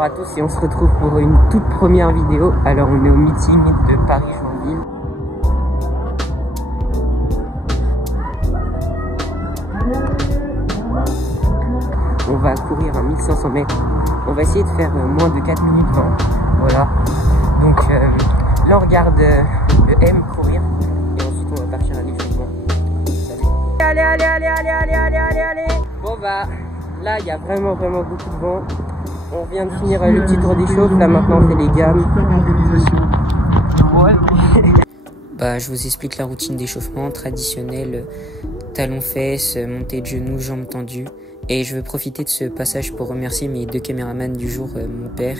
Bonjour à tous et on se retrouve pour une toute première vidéo. Alors on est au meeting de Paris-Joinville. On va courir à 1500 mètres. On va essayer de faire moins de 4 minutes 20. Voilà. Donc là on regarde le M courir et ensuite on va partir à l'échauffement. Allez. Bon bah là il y a vraiment beaucoup de vent. On vient de finir le petit tour d'échauffe, là maintenant on fait les gammes. Bah je vous explique la routine d'échauffement traditionnelle, talons-fesses, montée de genoux, jambes tendues. Et je veux profiter de ce passage pour remercier mes deux caméramans du jour, mon père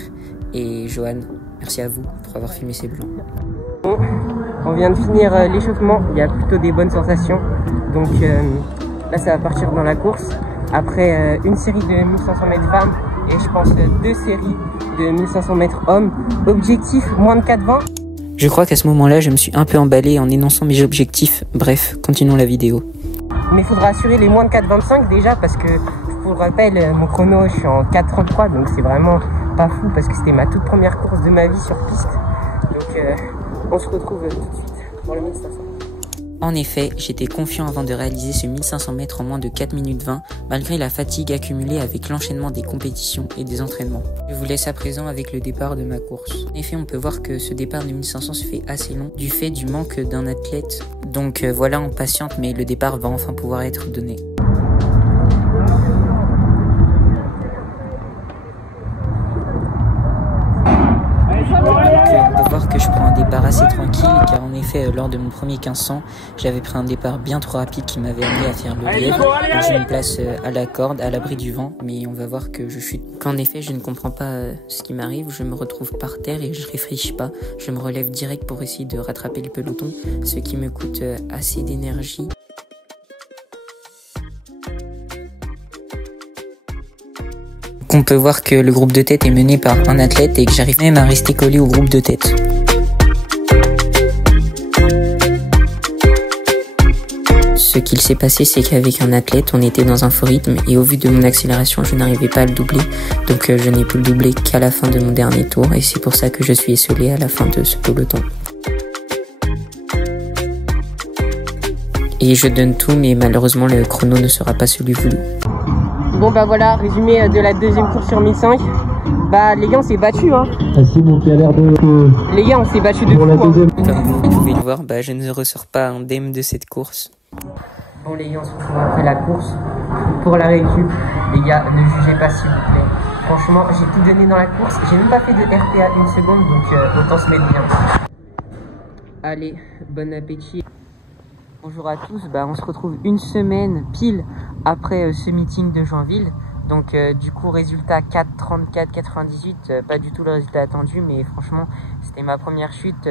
et Johan. Merci à vous pour avoir filmé ces blancs. Bon, on vient de finir l'échauffement, il y a plutôt des bonnes sensations. Donc là ça va partir dans la course. Après une série de 1500 mètres femmes et je pense 2 séries de 1500 mètres hommes. Objectif moins de 4,20. Je crois qu'à ce moment-là, je me suis un peu emballé en énonçant mes objectifs. Bref, continuons la vidéo. Mais il faudra assurer les moins de 4,25 déjà parce que, je vous le rappelle, mon chrono, je suis en 4,33 donc c'est vraiment pas fou parce que c'était ma toute première course de ma vie sur piste. Donc on se retrouve tout de suite pour le 1500. En effet, j'étais confiant avant de réaliser ce 1500 mètres en moins de 4 minutes 20, malgré la fatigue accumulée avec l'enchaînement des compétitions et des entraînements. Je vous laisse à présent avec le départ de ma course. En effet, on peut voir que ce départ de 1500 se fait assez long, du fait du manque d'un athlète. Donc voilà, on patiente, mais le départ va enfin pouvoir être donné. On peut voir que je prends un départ assez tranquille car en effet lors de mon premier 1500 j'avais pris un départ bien trop rapide qui m'avait amené à faire le lièvre. Donc je me place à la corde, à l'abri du vent, mais on va voir que je chute. Qu'en effet je ne comprends pas ce qui m'arrive, je me retrouve par terre et je réfléchis pas, je me relève direct pour essayer de rattraper le peloton, ce qui me coûte assez d'énergie. On peut voir que le groupe de tête est mené par un athlète et que j'arrive même à rester collé au groupe de tête. Ce qu'il s'est passé, c'est qu'avec un athlète, on était dans un faux rythme et au vu de mon accélération, je n'arrivais pas à le doubler. Donc je n'ai pu le doubler qu'à la fin de mon dernier tour et c'est pour ça que je suis esseulé à la fin de ce peloton. Et je donne tout, mais malheureusement le chrono ne sera pas celui voulu. Bon bah voilà, résumé de la deuxième course sur 1005. Bah les gars on s'est battus hein. Les gars on s'est battus de fou hein. Comme vous pouvez le voir, bah je ne ressors pas indemne de cette course. Bon les gars on se retrouve après la course pour la récup. Les gars ne jugez pas s'il vous plaît. Franchement j'ai tout donné dans la course. J'ai même pas fait de RPA une seconde donc autant se mettre bien. Allez, bon appétit. Bonjour à tous, bah, on se retrouve une semaine pile après ce meeting de Joinville. Donc du coup résultat 4,34,98, pas du tout le résultat attendu mais franchement c'était ma première chute.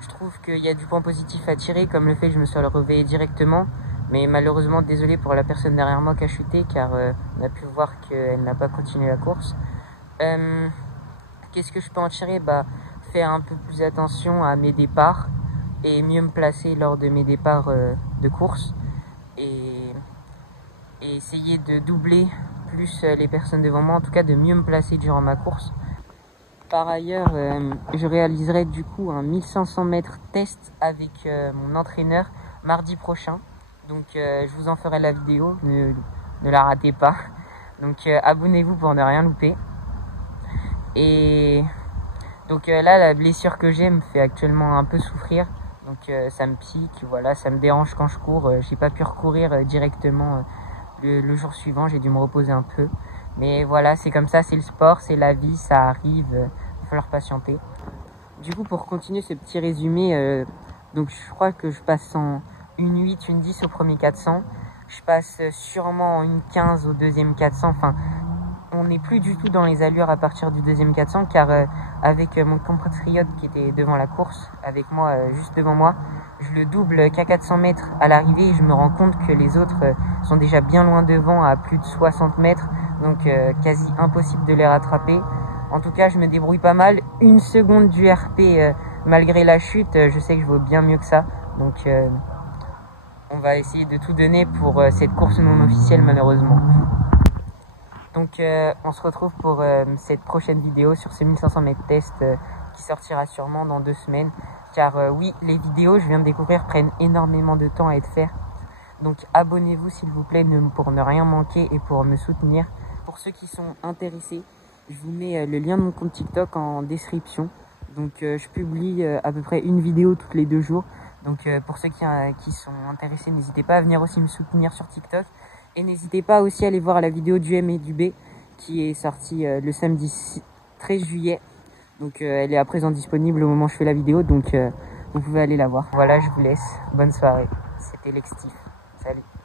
Je trouve qu'il y a du point positif à tirer comme le fait que je me sois relevé directement. Mais malheureusement désolé pour la personne derrière moi qui a chuté car on a pu voir qu'elle n'a pas continué la course. Qu'est-ce que je peux en tirer? Bah, faire un peu plus attention à mes départs et mieux me placer lors de mes départs de course et essayer de doubler plus les personnes devant moi, en tout cas de mieux me placer durant ma course. Par ailleurs, je réaliserai du coup un 1500 mètres test avec mon entraîneur mardi prochain, donc je vous en ferai la vidéo, ne la ratez pas, donc abonnez-vous pour ne rien louper. Et donc là la blessure que j'ai me fait actuellement un peu souffrir. Donc ça me pique, voilà, ça me dérange quand je cours. J'ai pas pu recourir directement le jour suivant, j'ai dû me reposer un peu. Mais voilà, c'est comme ça, c'est le sport, c'est la vie, ça arrive, il va falloir patienter. Du coup, pour continuer ce petit résumé, donc je crois que je passe en une 8, une 10 au premier 400. Je passe sûrement en une 15 au deuxième 400, enfin... On n'est plus du tout dans les allures à partir du deuxième 400 car avec mon compatriote qui était devant la course, avec moi, juste devant moi, je le double qu'à 400 mètres à l'arrivée et je me rends compte que les autres sont déjà bien loin devant à plus de 60 mètres, donc quasi impossible de les rattraper. En tout cas, je me débrouille pas mal. Une seconde du RP malgré la chute, je sais que je vaux bien mieux que ça, donc on va essayer de tout donner pour cette course non officielle malheureusement. Donc on se retrouve pour cette prochaine vidéo sur ce 1500 mètres test qui sortira sûrement dans 2 semaines. Car oui, les vidéos, je viens de découvrir, prennent énormément de temps à être faites. Donc abonnez-vous s'il vous plaît pour ne rien manquer et pour me soutenir. Pour ceux qui sont intéressés, je vous mets le lien de mon compte TikTok en description. Donc je publie à peu près une vidéo tous les 2 jours. Donc pour ceux qui sont intéressés, n'hésitez pas à venir aussi me soutenir sur TikTok. Et n'hésitez pas aussi à aller voir la vidéo du M et du B qui est sortie le samedi 13 juillet. Donc elle est à présent disponible au moment où je fais la vidéo. Donc vous pouvez aller la voir. Voilà, je vous laisse. Bonne soirée. C'était Lextif. Salut.